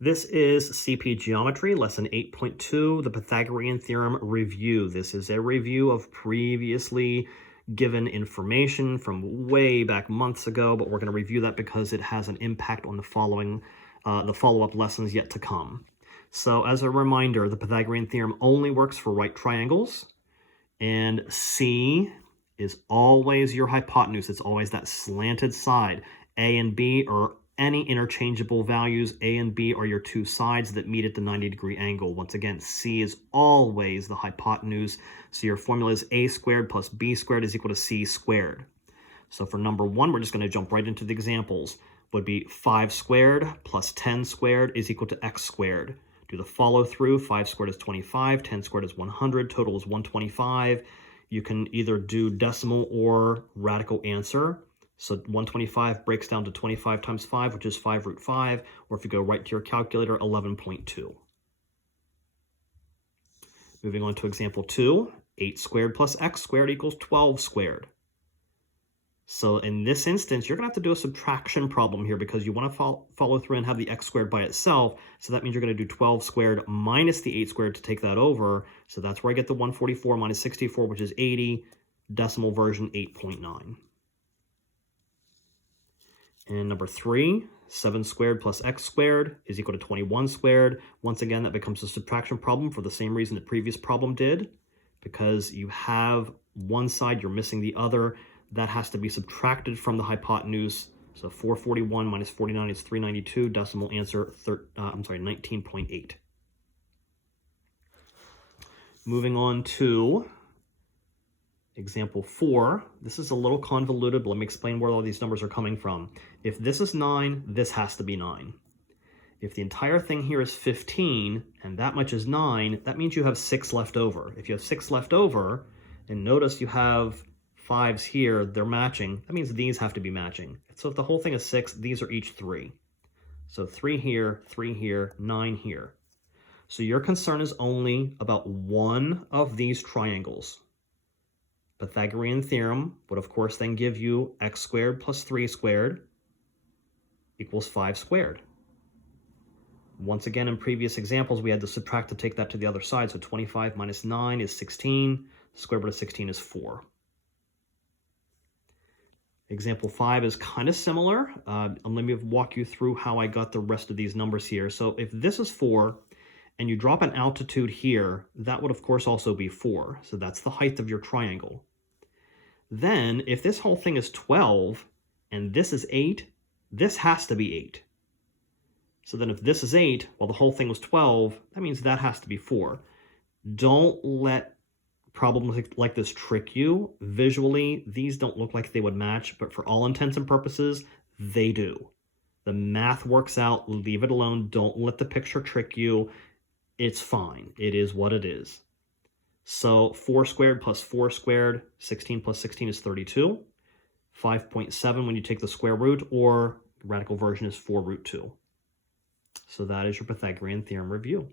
This is CP Geometry, Lesson 8.2, the Pythagorean Theorem review. This is a review of previously given information from way back months ago, but we're going to review that because it has an impact on the follow-up lessons yet to come. So as a reminder, the Pythagorean Theorem only works for right triangles, and C is always your hypotenuse. It's always that slanted side. A and B are any interchangeable values. A and B are your two sides that meet at the 90-degree angle. Once again, C is always the hypotenuse. So your formula is A squared plus B squared is equal to C squared. So for number one, we're just going to jump right into the examples. Would be 5 squared plus 10 squared is equal to x squared. Do the follow through. 5 squared is 25, 10 squared is 100, total is 125. You can either do decimal or radical answer. So 125 breaks down to 25 times 5, which is 5 root 5, or if you go right to your calculator, 11.2. Moving on to example 2, 8 squared plus x squared equals 12 squared. So in this instance, you're going to have to do a subtraction problem here because you want to follow through and have the x squared by itself. So that means you're going to do 12 squared minus the 8 squared to take that over. So that's where I get the 144 minus 64, which is 80, decimal version 8.9. And number 3, 7 squared plus x squared is equal to 21 squared. Once again, that becomes a subtraction problem for the same reason the previous problem did. Because you have one side, you're missing the other. That has to be subtracted from the hypotenuse. So 441 minus 49 is 392. Decimal answer, 19.8. Moving on to example 4. This is a little convoluted, but let me explain where all these numbers are coming from. If this is 9, this has to be 9. If the entire thing here is 15, and that much is 9, that means you have 6 left over. If you have 6 left over, and notice you have 5s here, they're matching, that means these have to be matching. So if the whole thing is 6, these are each 3. So 3 here, 9 here. So your concern is only about one of these triangles. Pythagorean theorem would of course then give you x squared plus 3 squared equals 5 squared. Once again, in previous examples, we had to subtract to take that to the other side. So 25 minus 9 is 16. Square root of 16 is 4. Example 5 is kind of similar. Let me walk you through how I got the rest of these numbers here. So if this is 4, and you drop an altitude here, that would of course also be 4. So that's the height of your triangle. Then, if this whole thing is 12, and this is 8, this has to be 8. So then if this is 8, well, the whole thing was 12, that means that has to be 4. Don't let problems like this trick you. Visually, these don't look like they would match, but for all intents and purposes, they do. The math works out. Leave it alone. Don't let the picture trick you. It's fine. It is what it is. So 4 squared plus 4 squared, 16 plus 16 is 32. 5.7 when you take the square root, or radical version is 4 root 2. So that is your Pythagorean theorem review.